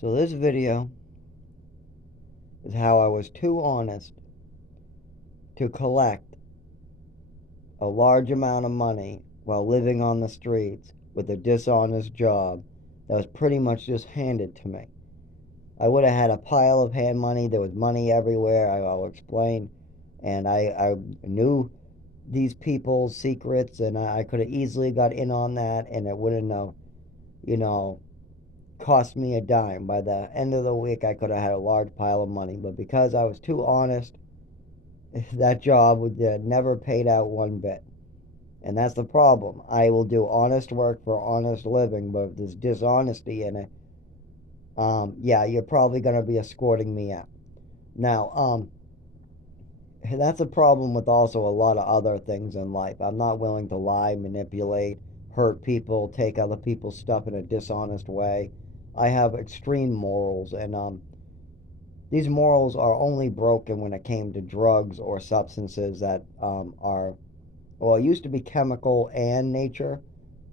So this video is how I was too honest to collect a large amount of money while living on the streets with a dishonest job that was pretty much just handed to me. I would have had a pile of hand money. There was money everywhere. I'll explain. And I knew these people's secrets, and I could have easily got in on that, and it wouldn't have, you know, cost me a dime. By the end of the week, I could have had a large pile of money. But because I was too honest, that job would never paid out one bit. And that's the problem. I will do honest work for honest living, but if there's dishonesty in it, yeah, you're probably going to be escorting me out. Now, that's a problem with also a lot of other things in life. I'm not willing to lie, manipulate, hurt people, take other people's stuff in a dishonest way. I have extreme morals, and these morals are only broken when it came to drugs or substances that are, well, it used to be chemical and nature.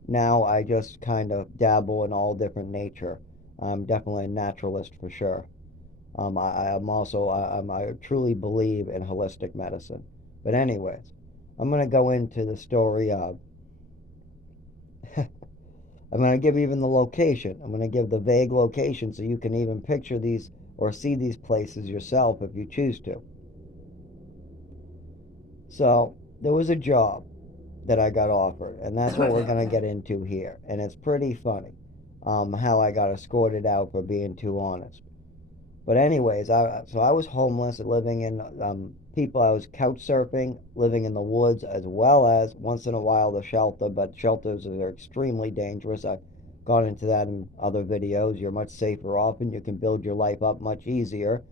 Now I just kind of dabble in all different nature. I'm definitely a naturalist for sure. I'm also I truly believe in holistic medicine. But anyways, I'm gonna go into the story of. I'm gonna give even the location. I'm gonna give the vague location so you can even picture these or see these places yourself if you choose to. So there was a job that I got offered, and that's what we're gonna get into here. And it's pretty funny, how I got escorted out for being too honest. But anyways, I was homeless, living in people. I was couch surfing, living in the woods, as well as once in a while the shelter. But shelters are extremely dangerous. I've gone into that in other videos. You're much safer off, and you can build your life up much easier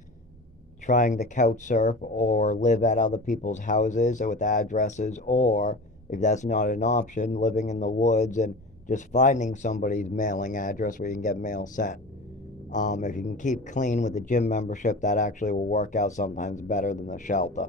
trying to couch surf or live at other people's houses or with addresses, or if that's not an option, living in the woods and just finding somebody's mailing address where you can get mail sent. If you can keep clean with the gym membership, that actually will work out sometimes better than the shelter.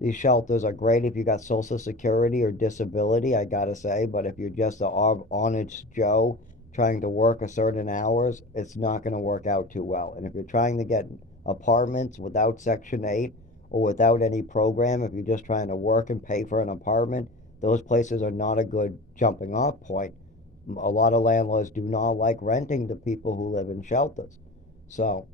These shelters are great if you got Social Security or disability, I gotta say, but if you're just an honest Joe trying to work a certain hours, it's not gonna work out too well. And if you're trying to get apartments without Section 8 or without any program, if you're just trying to work and pay for an apartment, those places are not a good jumping off point. A lot of landlords do not like renting to people who live in shelters. So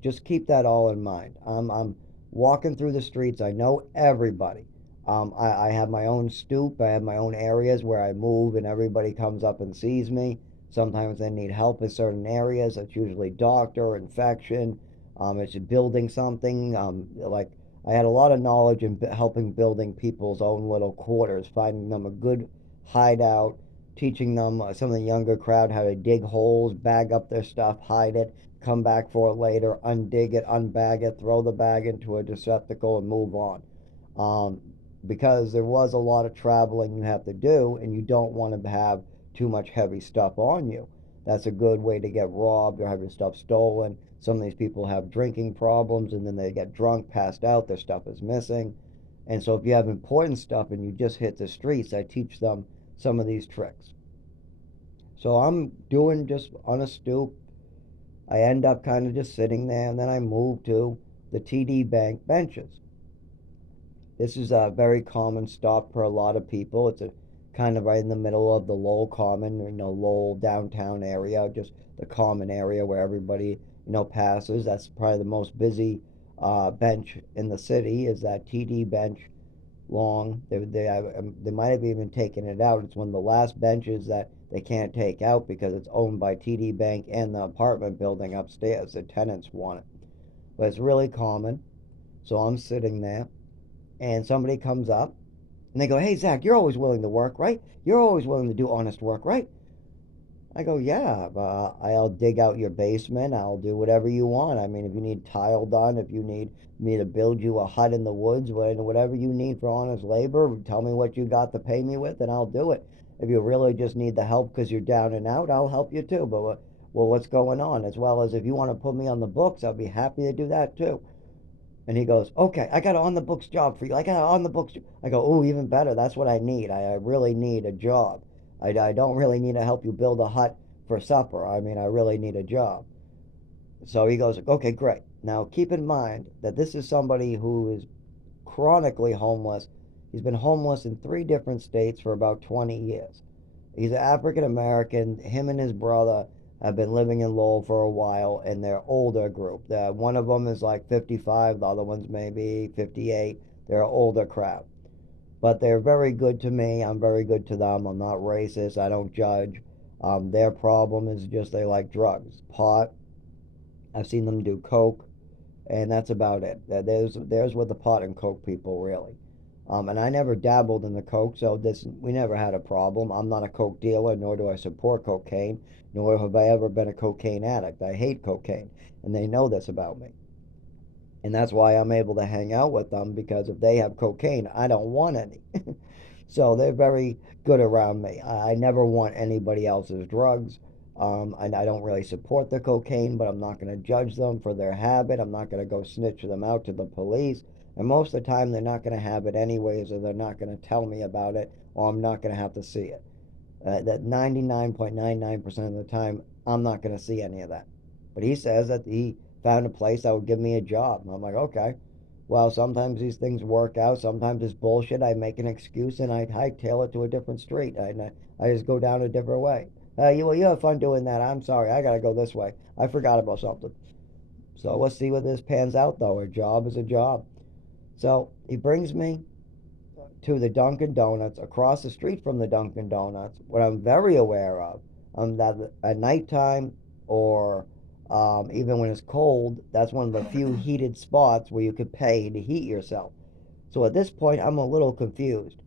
just keep that all in mind. I'm walking through the streets. I know everybody. I have my own stoop. I have my own areas where I move, and everybody comes up and sees me. Sometimes they need help in certain areas. It's usually doctor, infection. It's building something. Like I had a lot of knowledge in helping building people's own little quarters, finding them a good hideout, teaching them some of the younger crowd how to dig holes, bag up their stuff, hide it, come back for it later, undig it, unbag it, throw the bag into a receptacle, and move on. Um, because there was a lot of traveling you have to do, and you don't want to have too much heavy stuff on you. That's a good way to get robbed or have your stuff stolen. Some of these people have drinking problems, and then they get drunk, passed out, their stuff is missing. And so, if you have important stuff and you just hit the streets, I teach them some of these tricks. So, I'm doing just on a stoop. I end up kind of just sitting there, and then I move to the TD Bank benches. This is a very common stop for a lot of people. It's a kind of right in the middle of the Lowell Common, Lowell downtown area, just the common area where everybody, passes. That's probably the most busy bench in the city is that TD bench long. They might have even taken it out. It's one of the last benches that they can't take out because it's owned by TD Bank and the apartment building upstairs. The tenants want it. But it's really common. So I'm sitting there, and somebody comes up and they go, "Hey, Zach, you're always willing to work, right? You're always willing to do honest work, right?" I go, "Yeah, I'll dig out your basement. I'll do whatever you want. I mean, if you need tile done, if you need me to build you a hut in the woods, whatever you need for honest labor, tell me what you got to pay me with, and I'll do it. If you really just need the help because you're down and out, I'll help you too. But well, what's going on? As well as if you want to put me on the books, I'll be happy to do that too." And he goes, "Okay, I got an on the books job for you. I got an on the books." I go, "Oh, even better. That's what I need. I really need a job. I don't really need to help you build a hut for supper. I mean, I really need a job." So he goes, okay, great. Now keep in mind that this is somebody who is chronically homeless. He's been homeless in 3 different states for about 20 years. He's African American. Him and his brother have been living in Lowell for a while, and they're older group. One of them is like 55, the other one's maybe 58. They're older crowd. But they're very good to me. I'm very good to them. I'm not racist. I don't judge. Their problem is just they like drugs, pot. I've seen them do coke, and that's about it. There's with the pot and coke people really. And I never dabbled in the coke, so this we never had a problem. I'm not a coke dealer, nor do I support cocaine, nor have I ever been a cocaine addict. I hate cocaine, and they know this about me. And that's why I'm able to hang out with them because if they have cocaine, I don't want any. So they're very good around me. I never want anybody else's drugs. And I don't really support the cocaine, but I'm not going to judge them for their habit. I'm not going to go snitch them out to the police. And most of the time, they're not going to have it anyways, or they're not going to tell me about it, or I'm not going to have to see it. That 99.99% of the time, I'm not going to see any of that. But he says that he found a place that would give me a job. And I'm like, okay. Well, sometimes these things work out. Sometimes it's bullshit. I make an excuse and I hightail it to a different street. I just go down a different way. You have fun doing that. I'm sorry. I got to go this way. I forgot about something. So let's see what this pans out, though. A job is a job. So he brings me to the Dunkin' Donuts across the street from the Dunkin' Donuts. What I'm very aware of, that at nighttime or even when it's cold, that's one of the few heated spots where you could pay to heat yourself. So at this point, I'm a little confused.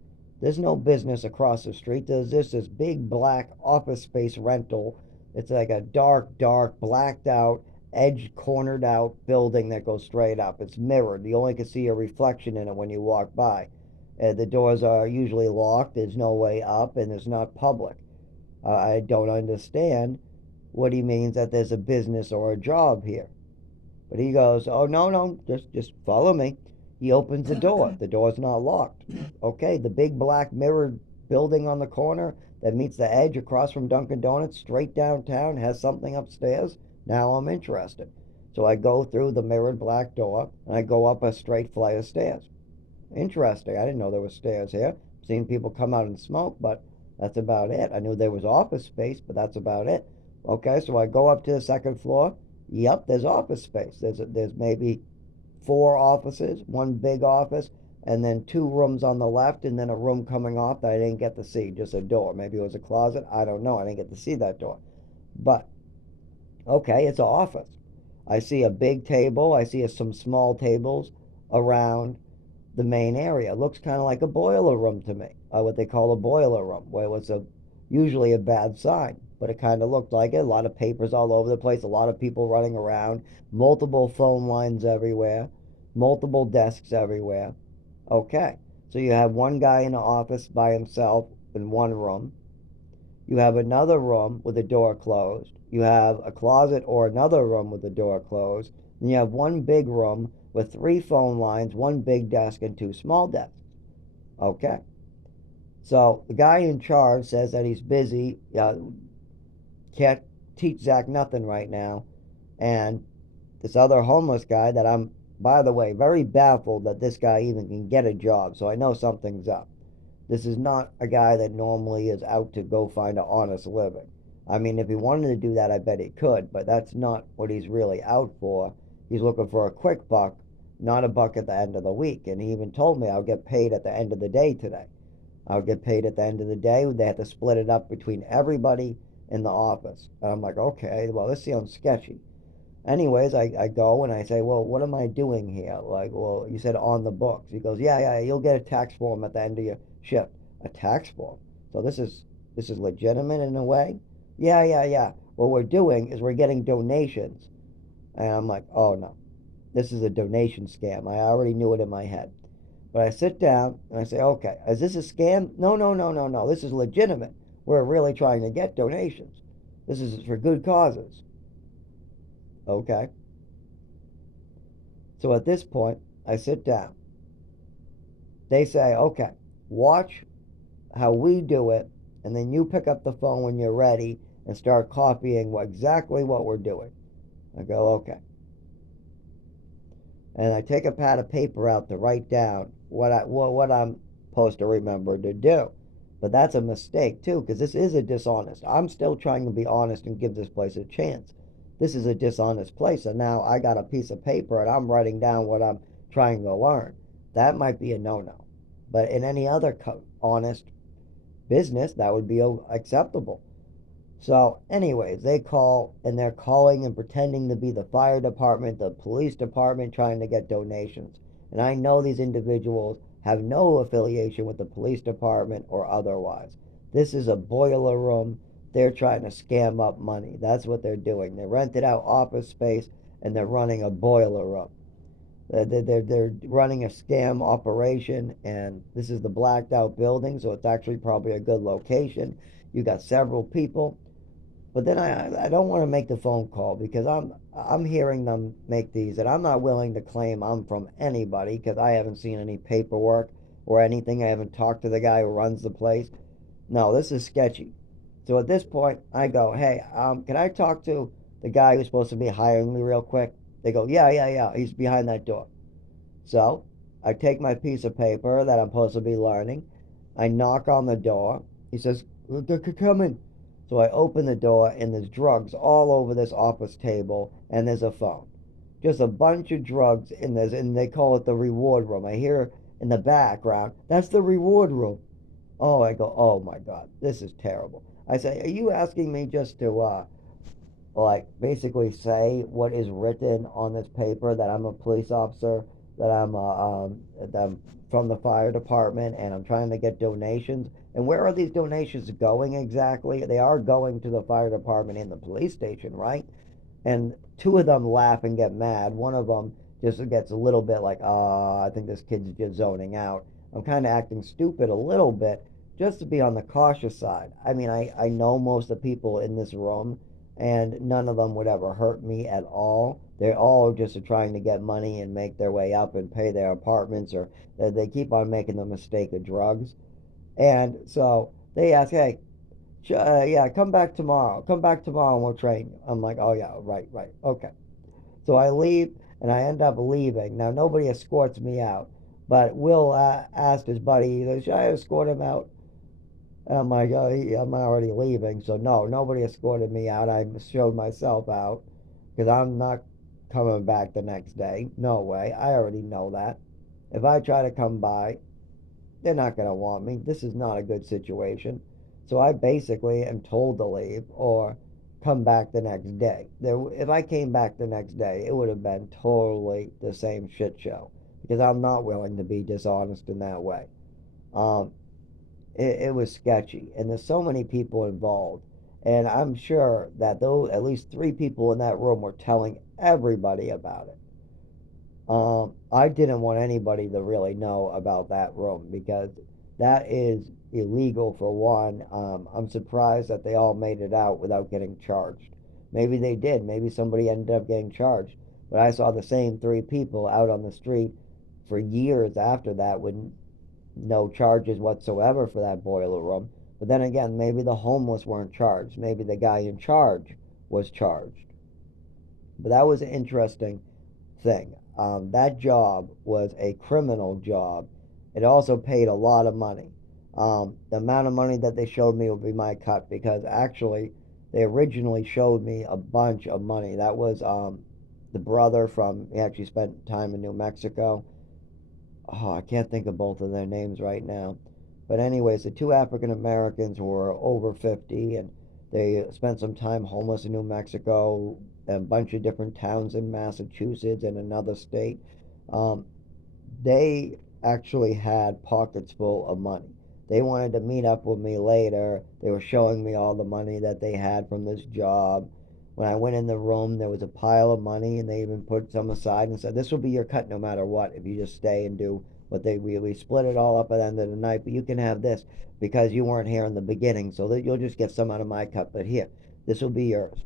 There's no business across the street. There's this big black office space rental. It's like a dark, blacked out, edge cornered out building that goes straight up. It's mirrored. You only can see a reflection in it when you walk by. The doors are usually locked. There's no way up, and it's not public. I don't understand what he means that there's a business or a job here. But he goes, "Oh no, no, just follow me." He opens the door. The door's not locked. Okay, the big black mirrored building on the corner that meets the edge across from Dunkin' Donuts, straight downtown, has something upstairs. Now I'm interested. So I go through the mirrored black door and I go up a straight flight of stairs. Interesting. I didn't know there were stairs here. I've seen people come out and smoke, but that's about it. I knew there was office space, but that's about it. Okay, so I go up to the second floor. Yep, there's office space. There's maybe 4 offices, one big office, and then 2 rooms on the left, and then a room coming off that I didn't get to see, just a door. Maybe it was a closet. I don't know. I didn't get to see that door. But okay, it's an office. I see a big table. I see some small tables around the main area. It looks kind of like a boiler room to me, what they call a boiler room, where it was usually a bad sign, but it kind of looked like it. A lot of papers all over the place, a lot of people running around, multiple phone lines everywhere, multiple desks everywhere. Okay, so you have one guy in the office by himself in one room. You have another room with the door closed. You have a closet or another room with the door closed. And you have one big room with 3 phone lines, one big desk, and 2 small desks. Okay. So the guy in charge says that he's busy, can't teach Zach nothing right now. And this other homeless guy that I'm, by the way, very baffled that this guy even can get a job. So I know something's up. This is not a guy that normally is out to go find an honest living. I mean, if he wanted to do that, I bet he could, but that's not what he's really out for. He's looking for a quick buck, not a buck at the end of the week. And he even told me I'll get paid at the end of the day today. I'll get paid at the end of the day. They have to split it up between everybody in the office. And I'm like, okay, well, this sounds sketchy. Anyways, I go and I say, well, what am I doing here? Like, well, you said on the books. He goes, yeah, you'll get a tax form at the end of your shift. A tax form. So this is legitimate in a way. Yeah. What we're doing is we're getting donations. And I'm like, oh no, this is a donation scam. I already knew it in my head. But I sit down and I say, okay, is this a scam? No. This is legitimate. We're really trying to get donations. This is for good causes. Okay. So at this point, I sit down. They say, okay, watch how we do it, and then you pick up the phone when you're ready and start copying exactly what we're doing. I go, okay. And I take a pad of paper out to write down what I'm supposed to remember to do. But that's a mistake too, because this is a dishonest. I'm still trying to be honest and give this place a chance. This is a dishonest place, and now I got a piece of paper and I'm writing down what I'm trying to learn. That might be a no-no. But in any other honest business, that would be acceptable. So, anyways, they call and they're calling and pretending to be the fire department, the police department, trying to get donations. And I know these individuals have no affiliation with the police department or otherwise. This is a boiler room. They're trying to scam up money. That's what they're doing. They rented out office space and they're running a boiler room. They're running a scam operation, and this is the blacked out building, so it's actually probably a good location. You got several people, but then I don't want to make the phone call because I'm hearing them make these, and I'm not willing to claim I'm from anybody because I haven't seen any paperwork or anything. I haven't talked to the guy who runs the place. No, this is sketchy. So at this point, I go, hey, can I talk to the guy who's supposed to be hiring me real quick? They go, yeah, yeah, yeah. He's behind that door. So I take my piece of paper that I'm supposed to be learning. I knock on the door. He says, come in. So I open the door, and there's drugs all over this office table, and there's a phone. Just a bunch of drugs in this, and they call it the reward room. I hear in the background, that's the reward room. Oh, I go, oh my God, this is terrible. I say, are you asking me just to, like, basically say what is written on this paper that I'm a police officer, that I'm from the fire department, and I'm trying to get donations? And where are these donations going exactly? They are going to the fire department and the police station, right? And two of them laugh and get mad. One of them just gets a little bit like, I think this kid's just zoning out. I'm kind of acting stupid a little bit just to be on the cautious side. I mean, I know most of the people in this room, and none of them would ever hurt me at all. They're all just trying to get money and make their way up and pay their apartments, or they keep on making the mistake of drugs. And so they ask, hey, yeah, come back tomorrow. Come back tomorrow and we'll train you. I'm like, oh, yeah, right, right. Okay. So I leave and I end up leaving. Now, nobody escorts me out, but Will asked his buddy, he goes, should I escort him out? And I'm like, oh, I'm already leaving. So, no, nobody escorted me out. I showed myself out because I'm not coming back the next day. No way. I already know that. If I try to come by, they're not going to want me. This is not a good situation. So I basically am told to leave or come back the next day. If I came back the next day, it would have been totally the same shit show because I'm not willing to be dishonest in that way. Um, it was sketchy, and there's so many people involved. And I'm sure that though at least three people in that room were telling everybody about it. I didn't want anybody to really know about that room because that is illegal for one. I'm surprised that they all made it out without getting charged. Maybe they did. Maybe somebody ended up getting charged. But I saw the same three people out on the street for years after that with no charges whatsoever for that boiler room. But then again, maybe the homeless weren't charged. Maybe the guy in charge was charged. But that was an interesting thing. That job was a criminal job. It also paid a lot of money. The amount of money that they showed me would be my cut because actually they originally showed me a bunch of money. That was the brother from, he actually spent time in New Mexico. Oh, I can't think of both of their names right now. But anyways, the two African Americans were over 50 and they spent some time homeless in New Mexico, a bunch of different towns in Massachusetts and another state. Um, they actually had pockets full of money. They wanted to meet up with me later. They were showing me all the money that they had from this job. When I went in the room, there was a pile of money, and they even put some aside and said, "This will be your cut no matter what if you just stay and do what they we split it all up at the end of the night, but you can have this because you weren't here in the beginning, so that you'll just get some out of my cut. But here, this will be yours."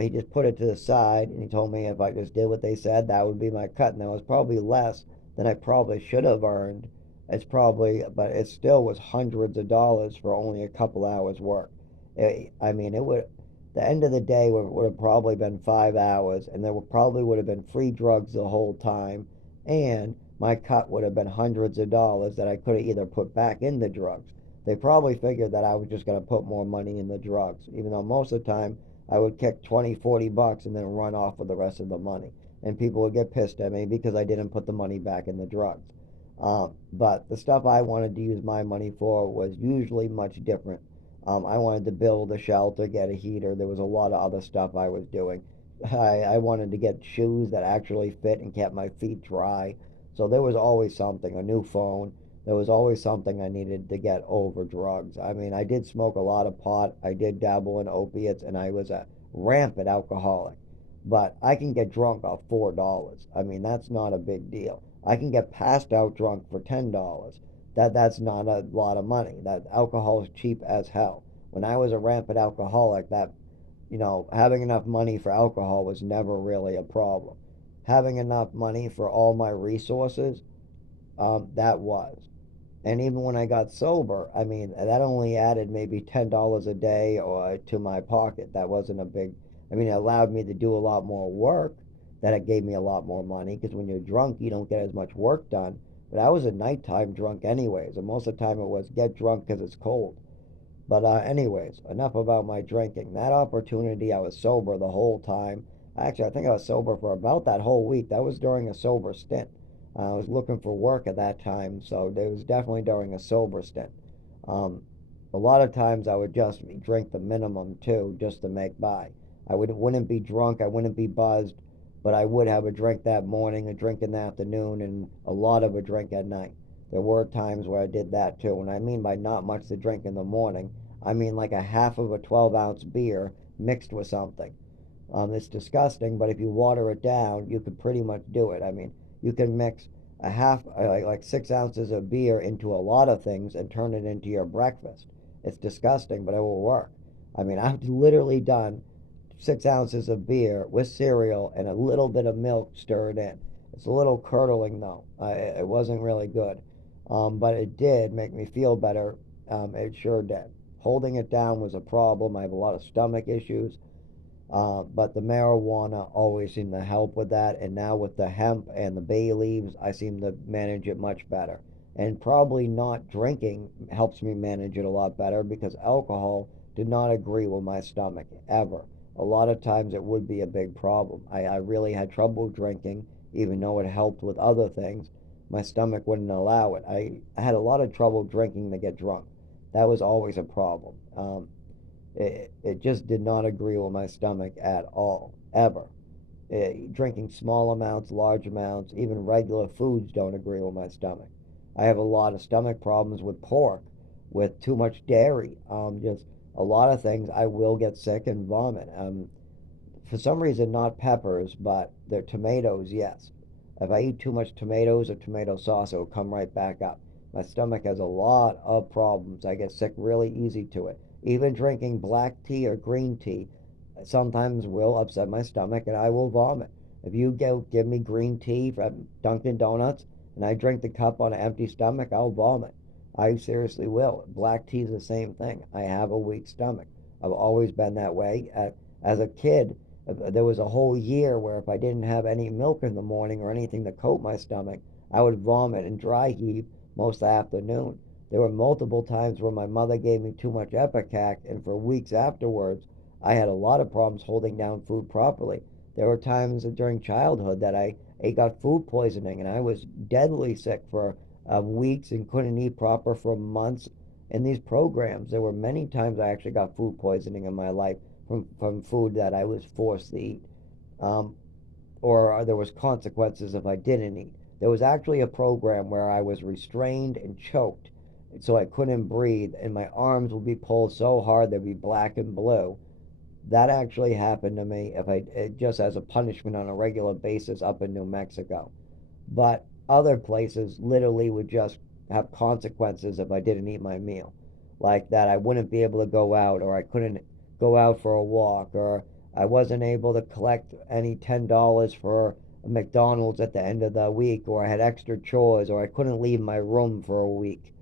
He just put it to the side, and he told me if I just did what they said, that would be my cut. And that was probably less than I probably should have earned. It's probably, but it still was hundreds of dollars for only a couple hours work. I mean, it would. the end of the day would have probably been 5 hours, and there probably would have been free drugs the whole time, and my cut would have been hundreds of dollars that I could have either put back in the drugs. They probably figured that I was just going to put more money in the drugs, even though most of the time I would kick 20, $40 and then run off with the rest of the money. And people would get pissed at me because I didn't put the money back in the drugs. But the stuff I wanted to use my money for was usually much different. I wanted to build a shelter, get a heater. There was a lot of other stuff I was doing. I wanted to get shoes that actually fit and kept my feet dry. So there was always something, a new phone. There was always something I needed to get over drugs. I mean, I did smoke a lot of pot. I did dabble in opiates, and I was a rampant alcoholic. But I can get drunk off $4. I mean, that's not a big deal. I can get passed out drunk for $10. That's not a lot of money. That alcohol is cheap as hell. When I was a rampant alcoholic, having enough money for alcohol was never really a problem. Having enough money for all my resources, that was. And even when I got sober, I mean, that only added maybe $10 a day or to my pocket. That wasn't a big, I mean, it allowed me to do a lot more work. That it gave me a lot more money because when you're drunk, you don't get as much work done. But I was a nighttime drunk anyways, and most of the time it was get drunk because it's cold. But anyways, enough about my drinking. That opportunity, I was sober the whole time. Actually, I think I was sober for about that whole week. That was during a sober stint. I was looking for work at that time, so it was definitely during a sober stint. Um, a lot of times I would just drink the minimum too, just to make by. Wouldn't be drunk, I wouldn't be buzzed, but I would have a drink that morning, a drink in the afternoon, and a lot of a drink at night. There were times where I did that too. And I mean by not much to drink in the morning, I mean like a half of a 12-ounce beer mixed with something. It's disgusting, but if you water it down, you could pretty much do it. I mean, you can mix a half, like 6 ounces of beer into a lot of things and turn it into your breakfast. It's disgusting, but it will work. I mean, I've literally done 6 ounces of beer with cereal and a little bit of milk stirred in. It's a little curdling though. It wasn't really good, but it did make me feel better. It sure did. Holding it down was a problem. I have a lot of stomach issues, but the marijuana always seemed to help with that. And now with the hemp and the bay leaves, I seem to manage it much better. And probably not drinking helps me manage it a lot better because alcohol did not agree with my stomach ever. A lot of times it would be a big problem. I really had trouble drinking, even though it helped with other things. My stomach wouldn't allow it. I had a lot of trouble drinking to get drunk. That was always a problem. It just did not agree with my stomach at all, ever. Drinking small amounts, large amounts, even regular foods don't agree with my stomach. I have a lot of stomach problems with pork, with too much dairy, just a lot of things. I will get sick and vomit. For some reason, not peppers, but the tomatoes, yes. If I eat too much tomatoes or tomato sauce, it will come right back up. My stomach has a lot of problems. I get sick really easy to it. Even drinking black tea or green tea sometimes will upset my stomach and I will vomit. If you give me green tea from Dunkin' Donuts and I drink the cup on an empty stomach, I'll vomit. I seriously will. Black tea is the same thing. I have a weak stomach. I've always been that way. As a kid, there was a whole year where if I didn't have any milk in the morning or anything to coat my stomach, I would vomit and dry heave most afternoon. There were multiple times where my mother gave me too much Epicac, and for weeks afterwards, I had a lot of problems holding down food properly. There were times during childhood that I got food poisoning, and I was deadly sick for weeks and couldn't eat proper for months. In these programs, there were many times I actually got food poisoning in my life from food that I was forced to eat. Um, or there was consequences if I didn't eat. There was actually a program where I was restrained and choked so I couldn't breathe and my arms would be pulled so hard they'd be black and blue. That actually happened to me if I just as a punishment on a regular basis up in New Mexico. But other places literally would just have consequences if I didn't eat my meal. Like that I wouldn't be able to go out or I couldn't go out for a walk or I wasn't able to collect any $10 for McDonald's at the end of the week or I had extra chores or I couldn't leave my room for a week.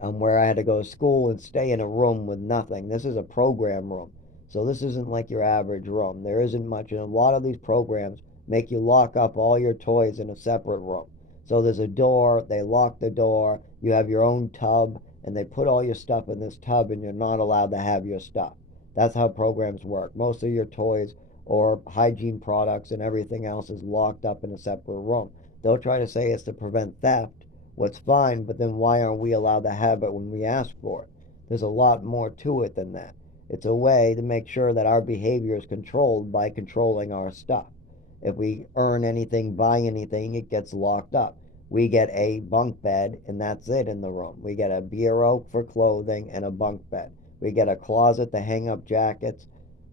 Where I had to go to school and stay in a room with nothing. This is a program room. So this isn't like your average room. There isn't much, and a lot of these programs make you lock up all your toys in a separate room. So there's a door, they lock the door, you have your own tub, and they put all your stuff in this tub, and you're not allowed to have your stuff. That's how programs work. Most of your toys or hygiene products and everything else is locked up in a separate room. They'll try to say it's to prevent theft, what's fine, but then why aren't we allowed to have it when we ask for it? There's a lot more to it than that. It's a way to make sure that our behavior is controlled by controlling our stuff. If we earn anything, buy anything, it gets locked up. We get a bunk bed, and that's it in the room. We get a bureau for clothing and a bunk bed. We get a closet to hang up jackets,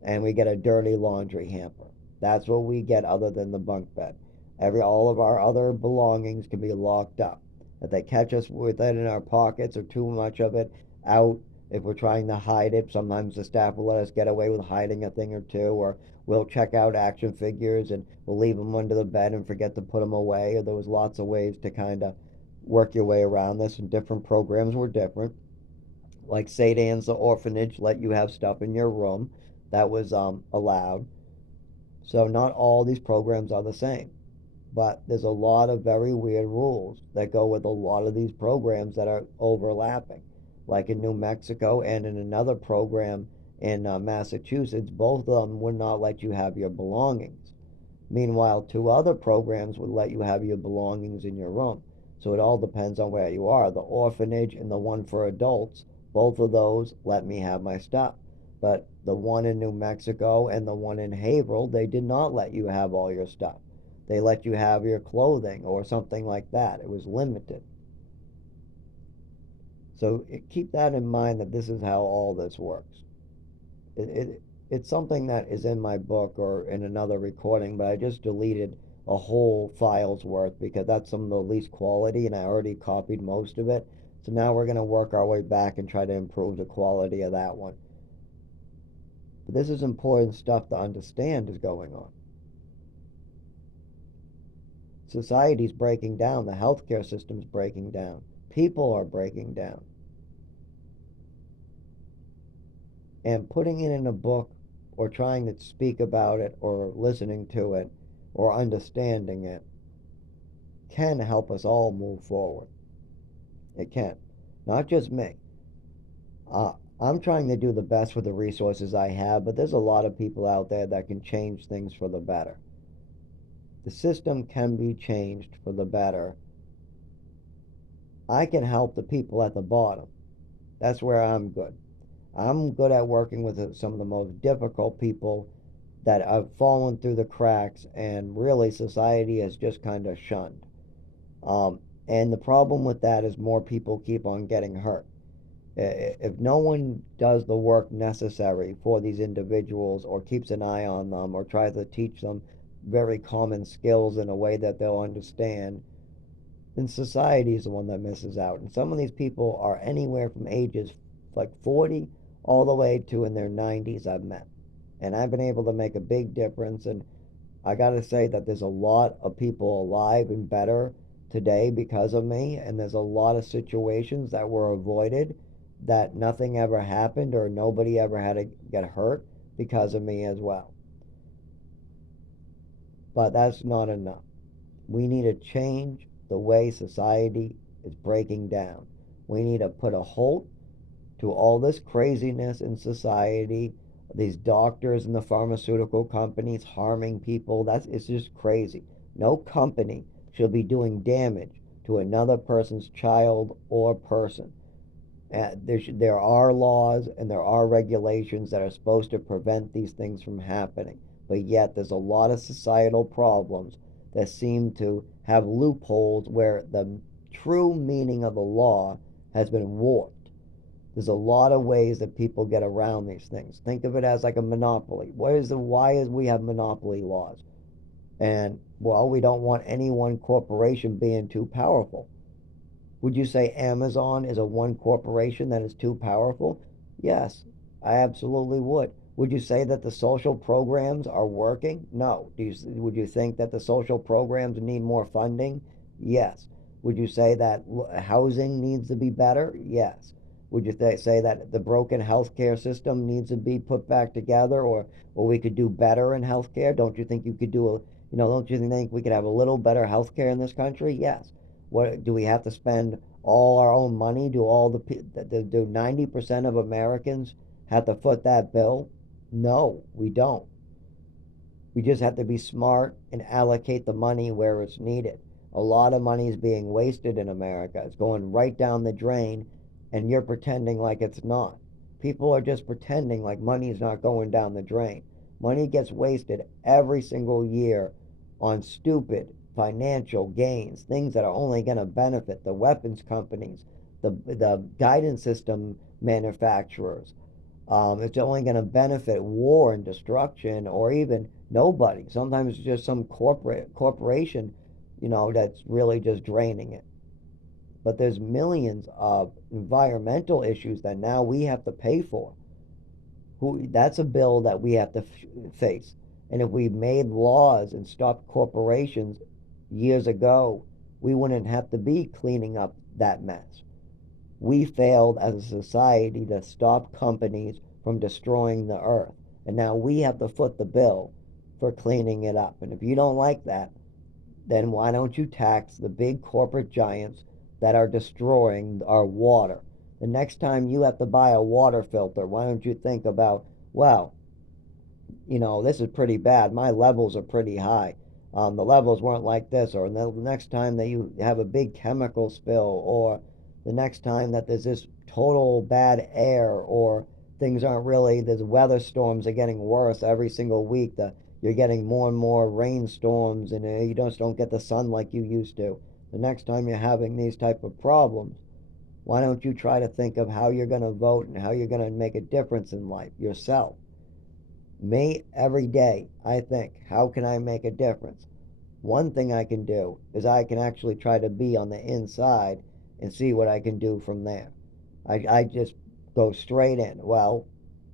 and we get a dirty laundry hamper. That's what we get other than the bunk bed. All of our other belongings can be locked up. If they catch us with it in our pockets or too much of it out, if we're trying to hide it, sometimes the staff will let us get away with hiding a thing or two, or we'll check out action figures and we'll leave them under the bed and forget to put them away. Or there was lots of ways to kind of work your way around this, and different programs were different. Like St. Anne's, the orphanage, let you have stuff in your room. That was allowed. So not all these programs are the same, but there's a lot of very weird rules that go with a lot of these programs that are overlapping. Like in New Mexico and in another program in Massachusetts, both of them would not let you have your belongings. Meanwhile, two other programs would let you have your belongings in your room. So it all depends on where you are. The orphanage and the one for adults, both of those let me have my stuff. But the one in New Mexico and the one in Haverhill, they did not let you have all your stuff. They let you have your clothing or something like that. It was limited. So keep that in mind, that this is how all this works. It's something that is in my book or in another recording, but I just deleted a whole file's worth because that's some of the least quality and I already copied most of it. So now we're going to work our way back and try to improve the quality of that one. But this is important stuff to understand is going on. Society's breaking down. The healthcare system's breaking down. People are breaking down. And putting it in a book or trying to speak about it or listening to it or understanding it can help us all move forward. It can. Not just me. I'm trying to do the best with the resources I have, but there's a lot of people out there that can change things for the better. The system can be changed for the better. I can help the people at the bottom. That's where I'm good. I'm good at working with some of the most difficult people that have fallen through the cracks, and really society has just kind of shunned. And the problem with that is more people keep on getting hurt. If no one does the work necessary for these individuals or keeps an eye on them or tries to teach them very common skills in a way that they'll understand, then society is the one that misses out. And some of these people are anywhere from ages like 40 all the way to in their 90s I've met. And I've been able to make a big difference. And I got to say that there's a lot of people alive and better today because of me. And there's a lot of situations that were avoided, that nothing ever happened or nobody ever had to get hurt because of me as well. But that's not enough. We need to change the way society is breaking down. We need to put a halt to all this craziness in society, these doctors and the pharmaceutical companies harming people. It's just crazy. No company should be doing damage to another person's child or person. There are laws and there are regulations that are supposed to prevent these things from happening, but yet there's a lot of societal problems that seem to have loopholes where the true meaning of the law has been warped. There's a lot of ways that people get around these things. Think of it as like a monopoly. Why is we have monopoly laws? And well, we don't want any one corporation being too powerful. Would you say Amazon is a one corporation that is too powerful? Yes, I absolutely would. Would you say that the social programs are working? No. Would you think that the social programs need more funding? Yes. Would you say that housing needs to be better? Yes. Would you say that the broken healthcare system needs to be put back together, or we could do better in healthcare? Don't you think you could do a, don't you think we could have a little better healthcare in this country? Yes. What do we have to spend all our own money? Do all do 90% of Americans have to foot that bill? No, we don't. We just have to be smart and allocate the money where it's needed. A lot of money is being wasted in America. It's going right down the drain, and you're pretending like it's not. People are just pretending like money is not going down the drain. Money gets wasted every single year on stupid financial gains, things that are only going to benefit the weapons companies, the guidance system manufacturers. It's only going to benefit war and destruction, or even nobody. Sometimes it's just some corporation, that's really just draining it. But there's millions of environmental issues that now we have to pay for. That's a bill that we have to face. And if we made laws and stopped corporations years ago, we wouldn't have to be cleaning up that mess. We failed as a society to stop companies from destroying the earth. And now we have to foot the bill for cleaning it up. And if you don't like that, then why don't you tax the big corporate giants that are destroying our water? The next time you have to buy a water filter, why don't you think about, well, this is pretty bad. My levels are pretty high. The levels weren't like this. Or the next time that you have a big chemical spill, or the next time that there's this total bad air, or things aren't really, there's weather storms are getting worse every single week. You're getting more and more rainstorms, and you just don't get the sun like you used to. The next time you're having these type of problems, why don't you try to think of how you're going to vote and how you're going to make a difference in life yourself? Me, every day, I think, how can I make a difference? One thing I can do is I can actually try to be on the inside and see what I can do from there. I just go straight in. Well,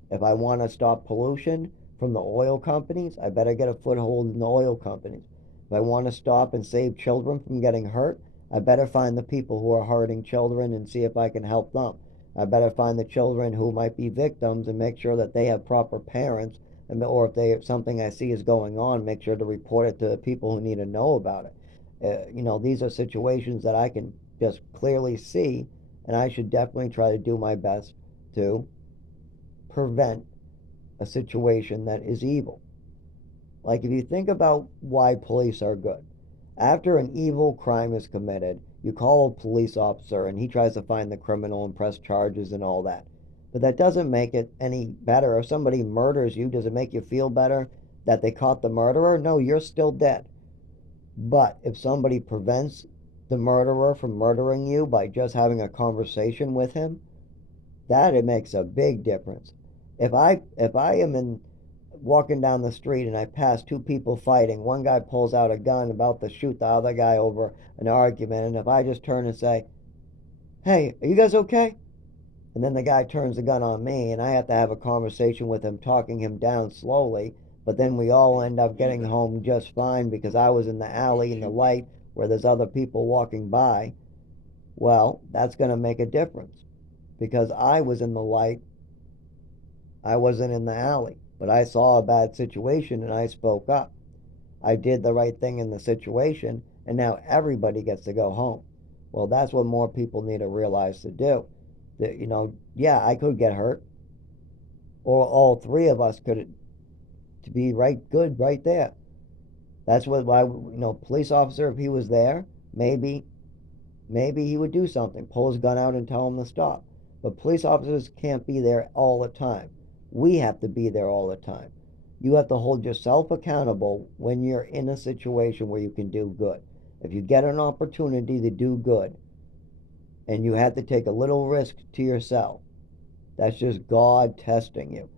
if I want to stop pollution from the oil companies, I better get a foothold in the oil companies. If I want to stop and save children from getting hurt, I better find the people who are hurting children and see if I can help them. I better find the children who might be victims and make sure that they have proper parents, or if something I see is going on, make sure to report it to the people who need to know about it. These are situations that I can just clearly see, and I should definitely try to do my best to prevent a situation that is evil. Like, if you think about why police are good, after an evil crime is committed, you call a police officer and he tries to find the criminal and press charges and all that. But that doesn't make it any better. If somebody murders you, does it make you feel better that they caught the murderer? No, you're still dead. But if somebody prevents the murderer from murdering you by just having a conversation with him, that it makes a big difference. If I am in walking down the street and I pass two people fighting, one guy pulls out a gun about to shoot the other guy over an argument, and if I just turn and say, "Hey, are you guys okay?" And then the guy turns the gun on me, and I have to have a conversation with him, talking him down slowly, but then we all end up getting home just fine because I was in the alley in the light where there's other people walking by. Well, that's going to make a difference because I was in the light, I wasn't in the alley, but I saw a bad situation and I spoke up. I did the right thing in the situation, and now everybody gets to go home. Well, that's what more people need to realize to do. That, yeah, I could get hurt, or all three of us could, to be right good right there. That's why, police officer, if he was there, maybe he would do something, pull his gun out and tell him to stop. But police officers can't be there all the time. We have to be there all the time. You have to hold yourself accountable when you're in a situation where you can do good. If you get an opportunity to do good and you have to take a little risk to yourself, that's just God testing you.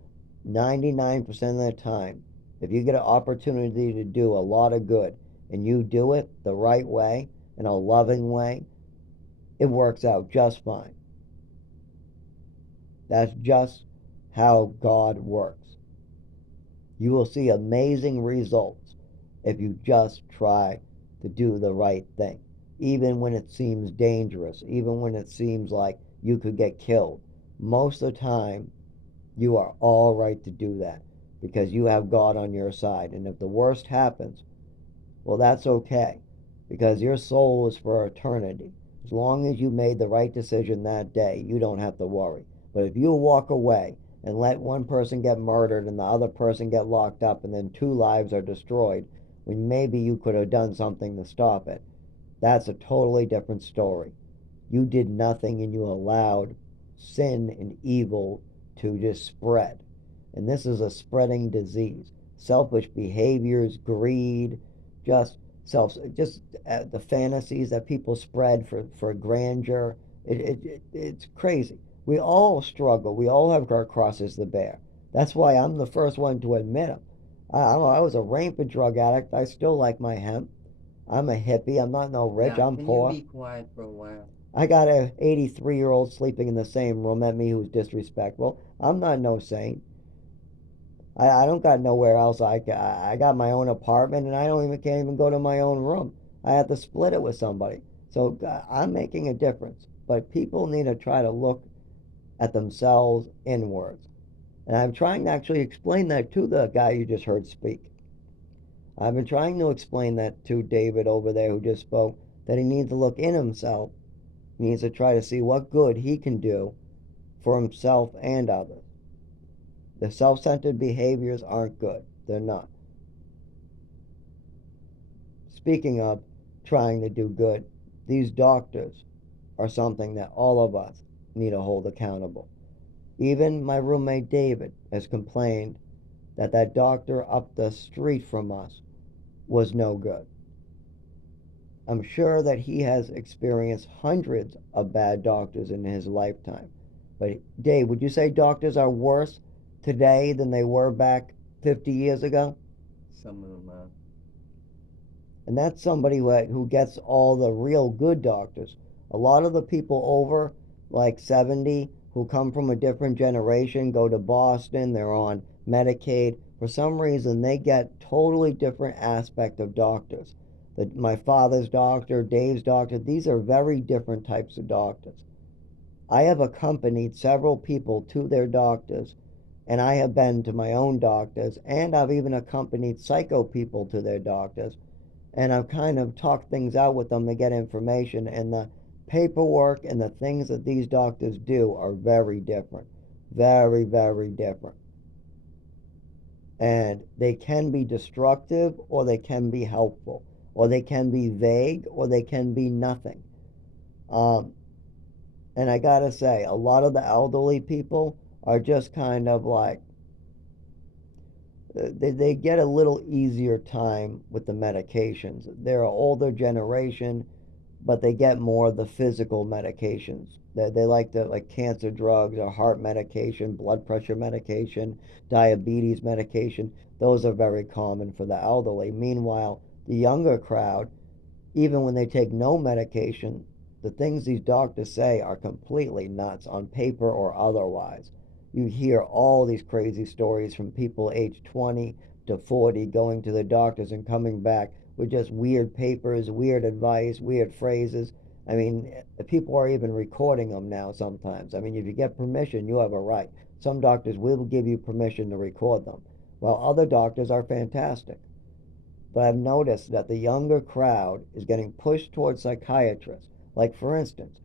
99% of the time, if you get an opportunity to do a lot of good and you do it the right way, in a loving way, it works out just fine. That's just how God works. You will see amazing results if you just try to do the right thing. Even when it seems dangerous, even when it seems like you could get killed, most of the time you are all right to do that because you have God on your side. And if the worst happens, well, that's okay because your soul is for eternity. As long as you made the right decision that day, you don't have to worry. But if you walk away and let one person get murdered and the other person get locked up and then two lives are destroyed, when maybe you could have done something to stop it, that's a totally different story. You did nothing and you allowed sin and evil to just spread. And this is a spreading disease. Selfish behaviors, greed, just the fantasies that people spread for grandeur. It's crazy. We all struggle. We all have our crosses to bear. That's why I'm the first one to admit them. I was a rampant drug addict. I still like my hemp. I'm a hippie. I'm not no rich. Now, I'm can you poor. be quiet for a while? I got a 83-year-old sleeping in the same room at me who's disrespectful. I'm not no saint. I don't got nowhere else. I got my own apartment and I don't even can't even go to my own room. I have to split it with somebody. So I'm making a difference. But people need to try to look at themselves inwards. And I'm trying to actually explain that to the guy you just heard speak. I've been trying to explain that to David over there who just spoke, that he needs to look in himself. He needs to try to see what good he can do for himself and others. The self centered behaviors aren't good. They're not. Speaking of trying to do good, these doctors are something that all of us need to hold accountable. Even my roommate David has complained that that doctor up the street from us was no good. I'm sure that he has experienced hundreds of bad doctors in his lifetime. But Dave, would you say doctors are worse today than they were back 50 years ago? Some of them are. And that's somebody who gets all the real good doctors. A lot of the people over like 70 who come from a different generation go to Boston, they're on Medicaid. For some reason, they get totally different aspect of doctors. My father's doctor, Dave's doctor, these are very different types of doctors. I have accompanied several people to their doctors, and I have been to my own doctors, and I've even accompanied psycho people to their doctors, and I've kind of talked things out with them to get information, and the paperwork and the things that these doctors do are very different. Very, very different. And they can be destructive or they can be helpful, or they can be vague or they can be nothing. Um, and I gotta say, a lot of the elderly people are just kind of like, they get a little easier time with the medications. They're an older generation, but they get more of the physical medications. They like the like cancer drugs or heart medication, blood pressure medication, diabetes medication. Those are very common for the elderly. Meanwhile, the younger crowd, even when they take no medication, the things these doctors say are completely nuts on paper or otherwise. You hear all these crazy stories from people aged 20 to 40 going to the doctors and coming back with just weird papers, weird advice, weird phrases. I mean, people are even recording them now sometimes. I mean, if you get permission, you have a right. Some doctors will give you permission to record them, while other doctors are fantastic. But I've noticed that the younger crowd is getting pushed towards psychiatrists. Like, for instance,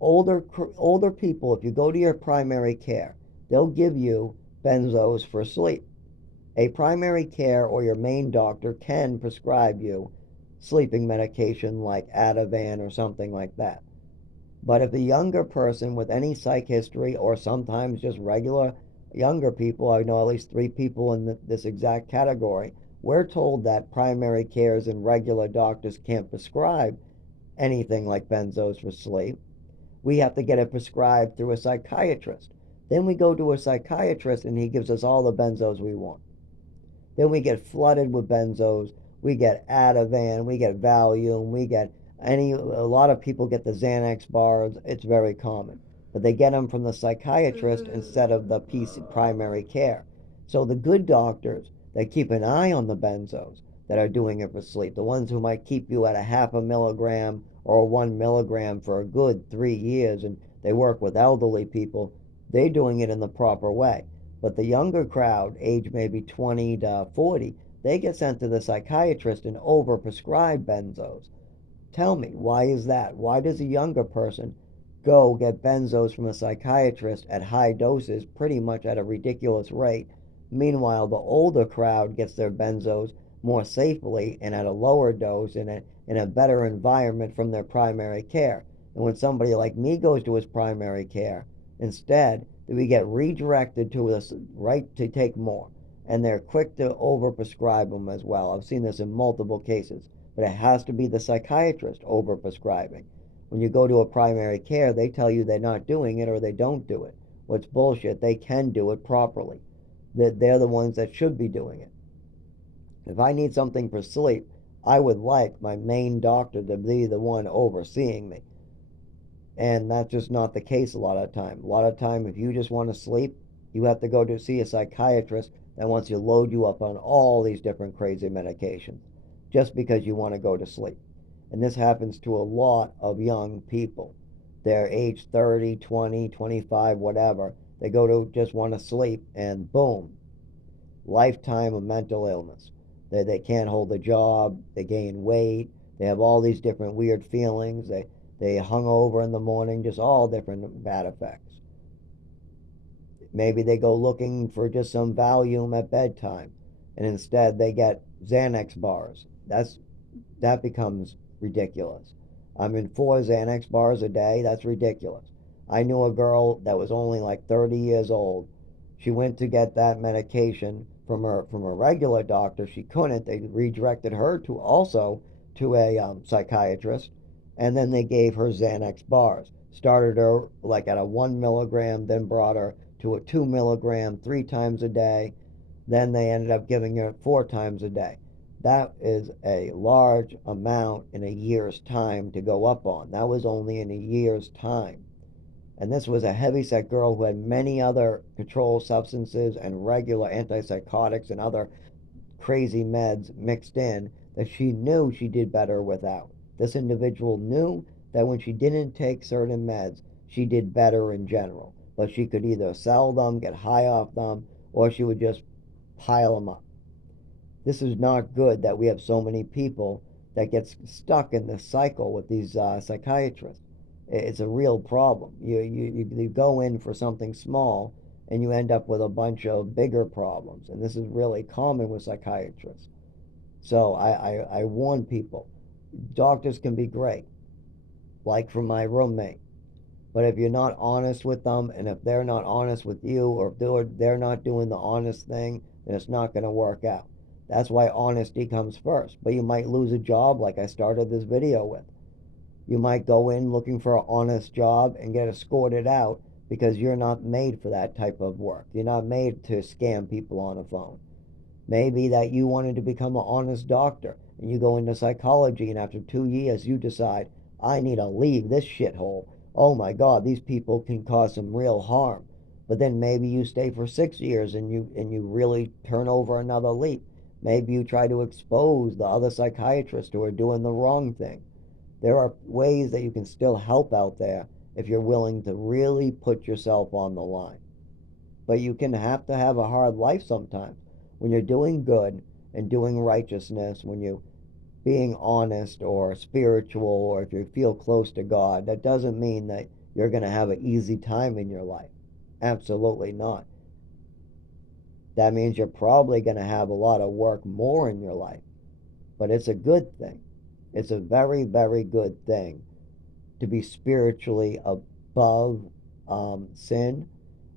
older people, if you go to your primary care, they'll give you benzos for sleep. A primary care or your main doctor can prescribe you sleeping medication like Ativan or something like that. But if a younger person with any psych history, or sometimes just regular younger people, I know at least three people in this exact category, we're told that primary cares and regular doctors can't prescribe anything like benzos for sleep. We have to get it prescribed through a psychiatrist. Then we go to a psychiatrist and he gives us all the benzos we want. Then we get flooded with benzos. We get Ativan, we get Valium, we get a lot of people get the Xanax bars. It's very common. But they get them from the psychiatrist instead of the primary care. So the good doctors that keep an eye on the benzos that are doing it for sleep, the ones who might keep you at a half a milligram or 1 milligram for a good 3 years, and they work with elderly people, they're doing it in the proper way. But the younger crowd, age maybe 20 to 40, they get sent to the psychiatrist and overprescribe benzos. Tell me, why is that? Why does a younger person go get benzos from a psychiatrist at high doses, pretty much at a ridiculous rate? Meanwhile, the older crowd gets their benzos more safely and at a lower dose in a better environment from their primary care. And when somebody like me goes to his primary care, instead, we get redirected to this right to take more. And they're quick to overprescribe them as well. I've seen this in multiple cases, but it has to be the psychiatrist overprescribing. When you go to a primary care, they tell you they're not doing it or they don't do it. What's bullshit, they can do it properly. They're the ones that should be doing it. If I need something for sleep, I would like my main doctor to be the one overseeing me. And that's just not the case a lot of the time. A lot of the time, if you just want to sleep, you have to go to see a psychiatrist that wants to load you up on all these different crazy medications just because you want to go to sleep. And this happens to a lot of young people. They're age 30, 20, 25, whatever. They go to just want to sleep, and boom, lifetime of mental illness. They can't hold a job, they gain weight, they have all these different weird feelings, they hung over in the morning, just all different bad effects. Maybe they go looking for just some Valium at bedtime, and instead they get Xanax bars. That becomes ridiculous. I mean, 4 Xanax bars a day, that's ridiculous. I knew a girl that was only like 30 years old. She went to get that medication from a regular doctor. She couldn't. They redirected her to also to a psychiatrist, and then they gave her Xanax bars. Started her like at a 1 milligram, then brought her to a 2 milligram 3 times a day. Then they ended up giving her 4 times a day. That is a large amount in a year's time to go up on. That was only in a year's time. And this was a heavyset girl who had many other controlled substances and regular antipsychotics and other crazy meds mixed in that she knew she did better without. This individual knew that when she didn't take certain meds, she did better in general. But she could either sell them, get high off them, or she would just pile them up. This is not good that we have so many people that get stuck in this cycle with these psychiatrists. It's a real problem. You go in for something small and you end up with a bunch of bigger problems. And this is really common with psychiatrists. So I warn people, doctors can be great, like for my roommate. But if you're not honest with them, and if they're not honest with you, or if they're not doing the honest thing, then it's not going to work out. That's why honesty comes first. But you might lose a job like I started this video with. You might go in looking for an honest job and get escorted out because you're not made for that type of work. You're not made to scam people on a phone. Maybe that you wanted to become an honest doctor and you go into psychology, and after 2 years you decide, I need to leave this shithole. Oh my God, these people can cause some real harm. But then maybe you stay for 6 years and you really turn over another leaf. Maybe you try to expose the other psychiatrists who are doing the wrong thing. There are ways that you can still help out there if you're willing to really put yourself on the line. But you can have to have a hard life sometimes. When you're doing good and doing righteousness, when you're being honest or spiritual, or if you feel close to God, that doesn't mean that you're going to have an easy time in your life. Absolutely not. That means you're probably going to have a lot of work more in your life. But it's a good thing. It's a very, very good thing to be spiritually above sin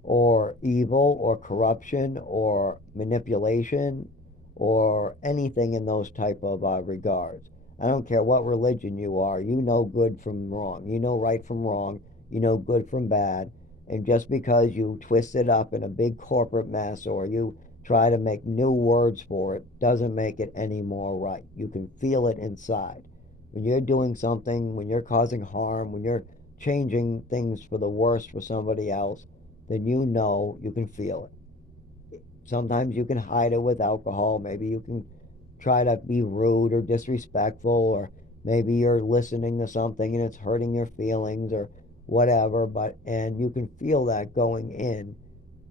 or evil or corruption or manipulation or anything in those type of regards. I don't care what religion you are. You know good from wrong. You know right from wrong. You know good from bad. And just because you twist it up in a big corporate mess or you try to make new words for it doesn't make it any more right. You can feel it inside. When you're doing something, when you're causing harm, when you're changing things for the worst for somebody else, then you know you can feel it. Sometimes you can hide it with alcohol. Maybe you can try to be rude or disrespectful, or maybe you're listening to something and it's hurting your feelings, or whatever, and you can feel that going in,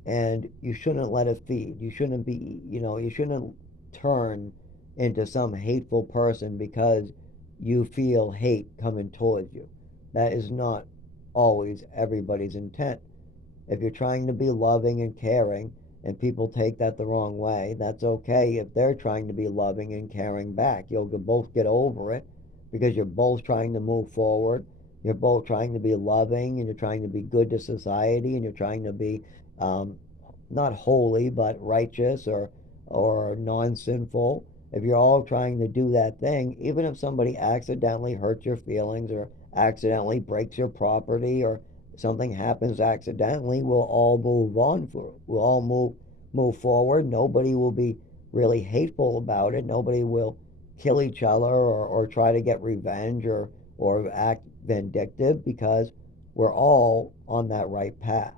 and you shouldn't let it feed. You shouldn't be, you shouldn't turn into some hateful person because you feel hate coming towards you. That is not always everybody's intent. If you're trying to be loving and caring and people take that the wrong way, that's okay if they're trying to be loving and caring back. You'll both get over it because you're both trying to move forward. You're both trying to be loving and you're trying to be good to society and you're trying to be um, not holy but righteous or non-sinful. If you're all trying to do that thing, even if somebody accidentally hurts your feelings or accidentally breaks your property or something happens accidentally, we'll all move on for it. We'll all move forward. Nobody will be really hateful about it. Nobody will kill each other or try to get revenge or act vindictive because we're all on that right path.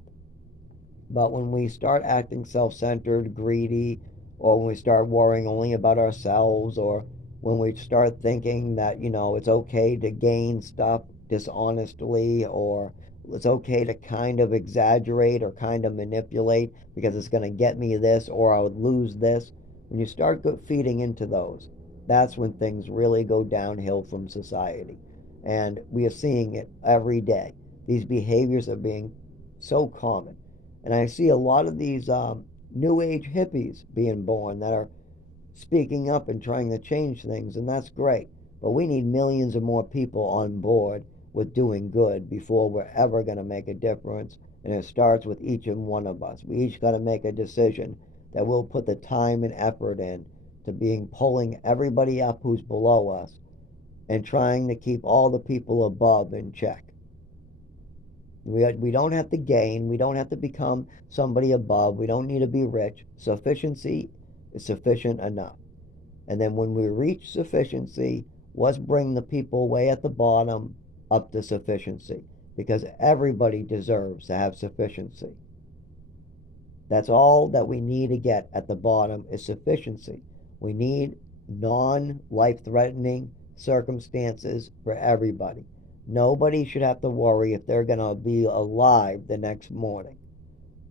But when we start acting self centered, greedy, or when we start worrying only about ourselves, or when we start thinking that, it's okay to gain stuff dishonestly, or it's okay to kind of exaggerate or kind of manipulate because it's going to get me this or I would lose this, when you start feeding into those, that's when things really go downhill from society. And we are seeing it every day. These behaviors are being so common, and I see a lot of these new age hippies being born that are speaking up and trying to change things, and that's great. But we need millions of more people on board with doing good before we're ever going to make a difference. And it starts with each and one of us. We each got to make a decision that we'll put the time and effort in to being pulling everybody up who's below us and trying to keep all the people above in check. We don't have to gain. We don't have to become somebody above. We don't need to be rich. Sufficiency is sufficient enough. And then when we reach sufficiency, let's bring the people way at the bottom up to sufficiency because everybody deserves to have sufficiency. That's all that we need to get at the bottom is sufficiency. We need non life threatening circumstances for everybody. Nobody should have to worry if they're going to be alive the next morning.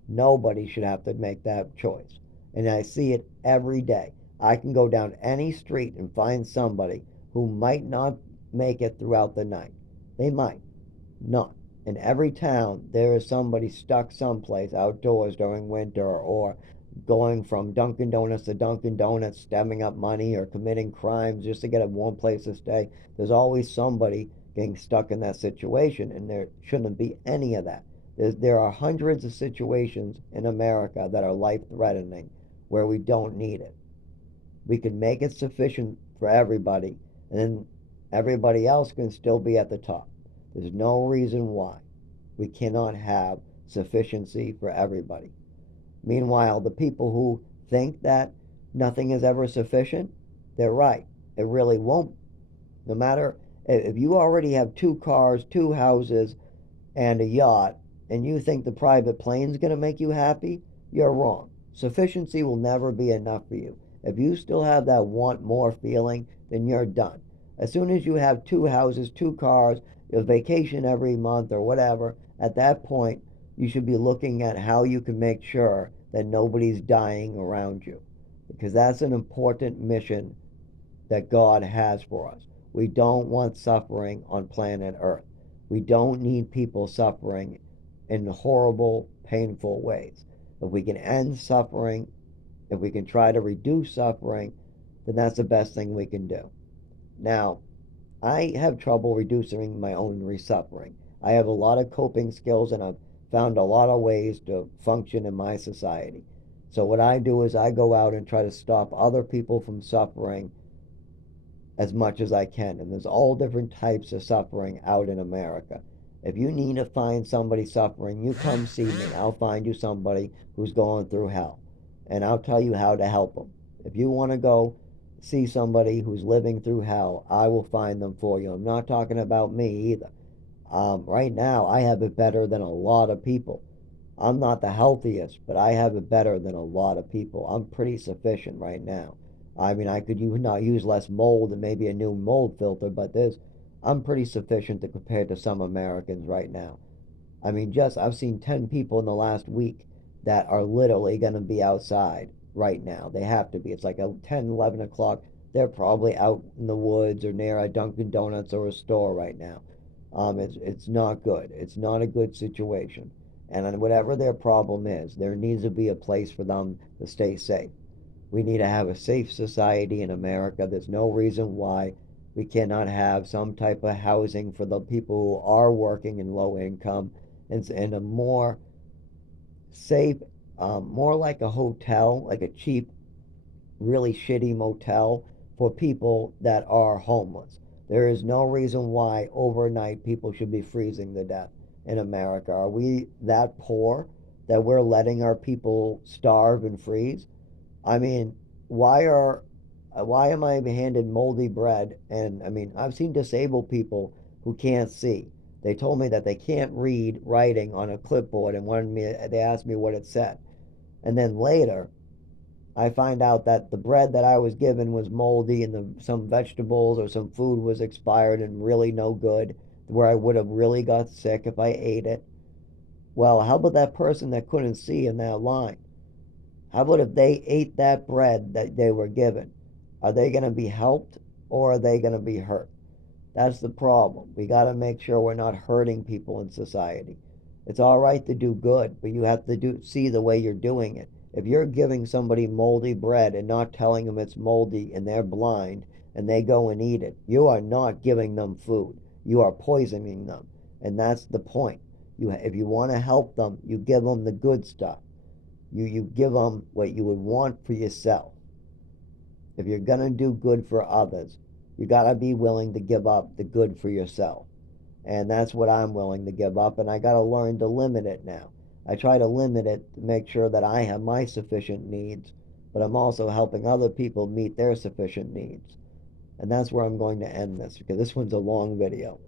Nobody should have to make that choice. And I see it every day. I can go down any street and find somebody who might not make it throughout the night. They might not. In every town, there is somebody stuck someplace outdoors during winter or going from Dunkin' Donuts to Dunkin' Donuts, stemming up money or committing crimes just to get a warm place to stay. There's always somebody getting stuck in that situation, and there shouldn't be any of that. There are hundreds of situations in America that are life threatening where we don't need it. We can make it sufficient for everybody, and then everybody else can still be at the top. There's no reason why we cannot have sufficiency for everybody. Meanwhile, the people who think that nothing is ever sufficient, they're right. It really won't. No matter if you already have two cars, two houses, and a yacht, and you think the private plane's going to make you happy, you're wrong. Sufficiency will never be enough for you. If you still have that want more feeling, then you're done. As soon as you have two houses, two cars, a vacation every month or whatever, at that point, you should be looking at how you can make sure that nobody's dying around you. Because that's an important mission that God has for us. We don't want suffering on planet Earth. We don't need people suffering in horrible, painful ways. If we can end suffering, if we can try to reduce suffering, then that's the best thing we can do. Now, I have trouble reducing my own suffering. I have a lot of coping skills and I've found a lot of ways to function in my society. So, what I do is I go out and try to stop other people from suffering as much as I can. And there's all different types of suffering out in America. If you need to find somebody suffering, you come see me. I'll find you somebody who's going through hell. And I'll tell you how to help them. If you want to go see somebody who's living through hell, I will find them for you. I'm not talking about me either. Right now, I have it better than a lot of people. I'm not the healthiest, but I have it better than a lot of people. I'm pretty sufficient right now. I mean, I could not use less mold and maybe a new mold filter, but I'm pretty sufficient to compare to some Americans right now. I mean, just I've seen 10 people in the last week that are literally going to be outside right now. They have to be. It's like a 10, 11 o'clock. They're probably out in the woods or near a Dunkin' Donuts or a store right now. It's not good. It's not a good situation. And whatever their problem is, there needs to be a place for them to stay safe. We need to have a safe society in America. There's no reason why we cannot have some type of housing for the people who are working in low income and a more safe, more like a hotel, like a cheap, really shitty motel for people that are homeless. There is no reason why overnight people should be freezing to death in America. Are we that poor that we're letting our people starve and freeze? I mean, why are why am I handed moldy bread? And I mean, I've seen disabled people who can't see. They told me that they can't read writing on a clipboard and wanted me. They asked me what it said, and then later I find out that the bread that I was given was moldy, and some vegetables or some food was expired and really no good, where I would have really got sick if I ate it. Well, how about that person that couldn't see in that line? How about if they ate that bread that they were given? Are they going to be helped or are they going to be hurt? That's the problem. We got to make sure we're not hurting people in society. It's all right to do good, but you have to see the way you're doing it. If you're giving somebody moldy bread and not telling them it's moldy and they're blind and they go and eat it, you are not giving them food. You are poisoning them. And that's the point. If you want to help them, you give them the good stuff. You give them what you would want for yourself. If you're going to do good for others, you got to be willing to give up the good for yourself. And that's what I'm willing to give up. And I got to learn to limit it now. I try to limit it to make sure that I have my sufficient needs, but I'm also helping other people meet their sufficient needs. And that's where I'm going to end this because this one's a long video.